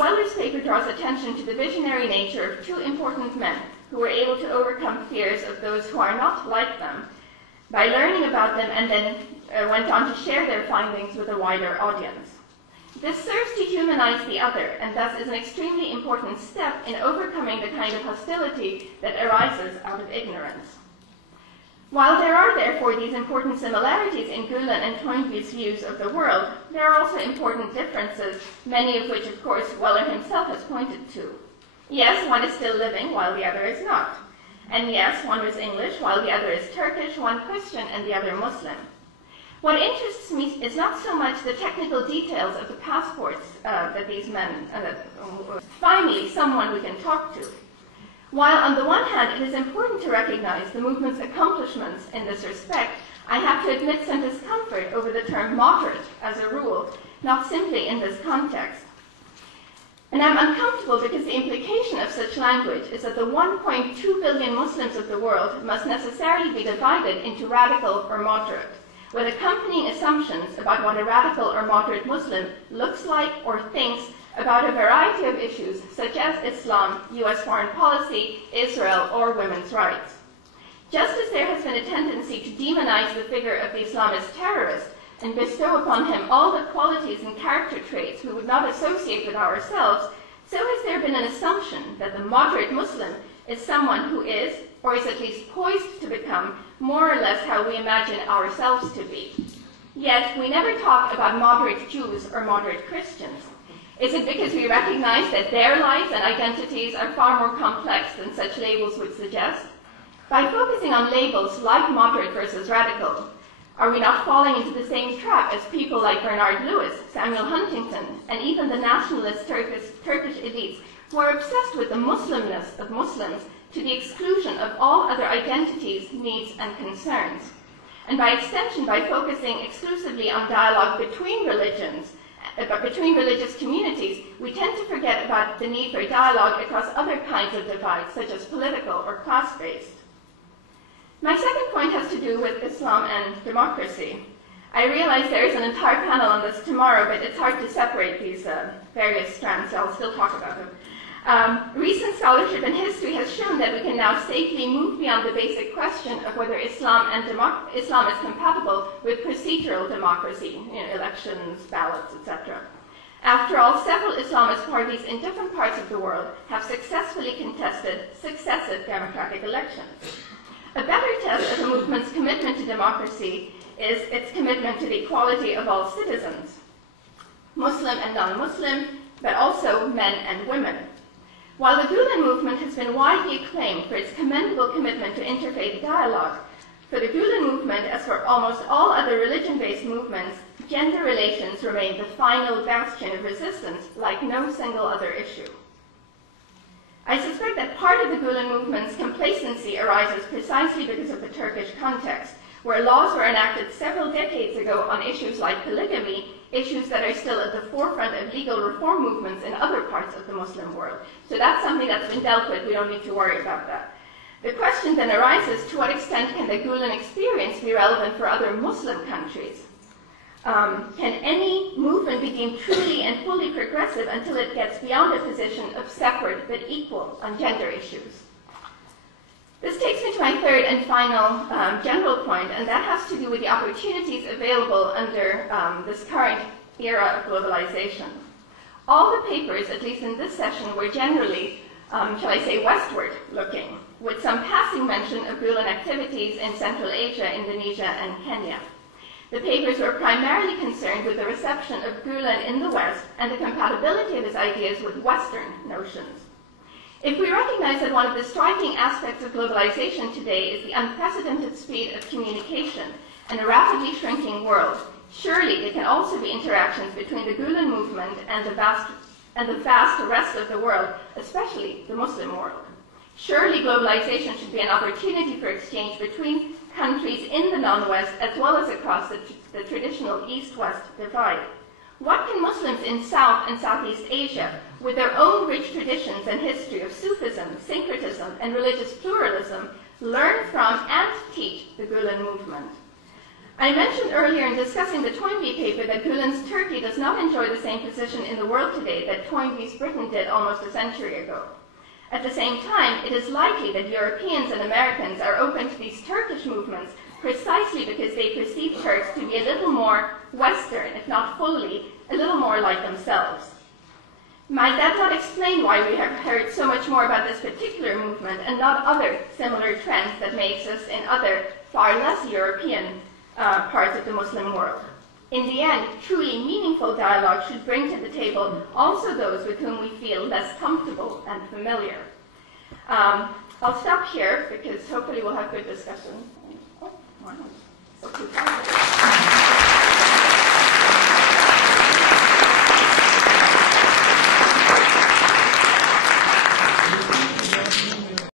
Weller's paper draws attention to the visionary nature of two important men who were able to overcome fears of those who are not like them by learning about them and then went on to share their findings with a wider audience. This serves to humanize the other, and thus is an extremely important step in overcoming the kind of hostility that arises out of ignorance. While there are therefore these important similarities in Gülen and Toynbee's views of the world, there are also important differences, many of which, of course, Weller himself has pointed to. Yes, one is still living while the other is not. And yes, one is English while the other is Turkish, one Christian and the other Muslim. What interests me is not so much the technical details of the passports that these men, finally someone we can talk to. While on the one hand it is important to recognize the movement's accomplishments in this respect, I have to admit some discomfort over the term moderate as a rule, not simply in this context. And I'm uncomfortable because the implication of such language is that the 1.2 billion Muslims of the world must necessarily be divided into radical or moderate, with accompanying assumptions about what a radical or moderate Muslim looks like or thinks about a variety of issues such as Islam, US foreign policy, Israel, or women's rights. Just as there has been a tendency to demonize the figure of the Islamist terrorist and bestow upon him all the qualities and character traits we would not associate with ourselves, so has there been an assumption that the moderate Muslim is someone who is, or is at least poised to become, more or less how we imagine ourselves to be. Yet, we never talk about moderate Jews or moderate Christians. Is it because we recognize that their lives and identities are far more complex than such labels would suggest? By focusing on labels like moderate versus radical, are we not falling into the same trap as people like Bernard Lewis, Samuel Huntington, and even the nationalist Turkish elites who are obsessed with the Muslimness of Muslims to the exclusion of all other identities, needs, and concerns? And by extension, by focusing exclusively on dialogue between religions, between religious communities, we tend to forget about the need for dialogue across other kinds of divides, such as political or class-based. My second point has to do with Islam and democracy. I realize there is an entire panel on this tomorrow, but it's hard to separate these various strands, so I'll still talk about them. Recent scholarship in history has shown that we can now safely move beyond the basic question of whether Islam is compatible with procedural democracy, elections, ballots, etc. After all, several Islamist parties in different parts of the world have successfully contested successive democratic elections. A better test of a movement's commitment to democracy is its commitment to the equality of all citizens, Muslim and non-Muslim, but also men and women. While the Gülen movement has been widely acclaimed for its commendable commitment to interfaith dialogue, for the Gülen movement, as for almost all other religion-based movements, gender relations remain the final bastion of resistance, like no single other issue. I suspect that part of the Gülen movement's complacency arises precisely because of the Turkish context, where laws were enacted several decades ago on issues like polygamy, issues that are still at the forefront of legal reform movements in other parts of the Muslim world. So that's something that's been dealt with. We don't need to worry about that. The question then arises, to what extent can the Gülen experience be relevant for other Muslim countries? Can any movement be deemed truly and fully progressive until it gets beyond a position of separate but equal on gender issues? This takes me to my third and final general point, and that has to do with the opportunities available under this current era of globalization. All the papers, at least in this session, were generally, shall I say, westward looking, with some passing mention of Gülen activities in Central Asia, Indonesia, and Kenya. The papers were primarily concerned with the reception of Gülen in the West and the compatibility of his ideas with Western notions. If we recognize that one of the striking aspects of globalization today is the unprecedented speed of communication and a rapidly shrinking world, surely there can also be interactions between the Gülen movement and the vast rest of the world, especially the Muslim world. Surely globalization should be an opportunity for exchange between countries in the non-West as well as across the traditional East-West divide. What can Muslims in South and Southeast Asia, with their own rich traditions and history of Sufism, syncretism, and religious pluralism, learn from and teach the Gülen movement? I mentioned earlier in discussing the Toynbee paper that Gülen's Turkey does not enjoy the same position in the world today that Toynbee's Britain did almost a century ago. At the same time, it is likely that Europeans and Americans are open to these Turkish movements precisely because they perceive Turks to be a little more Western, if not fully, a little more like themselves. Might that not explain why we have heard so much more about this particular movement and not other similar trends that may exist in other, far less European parts of the Muslim world? In the end, truly meaningful dialogue should bring to the table also those with whom we feel less comfortable and familiar. I'll stop here because hopefully we'll have good discussion. Oh, wow.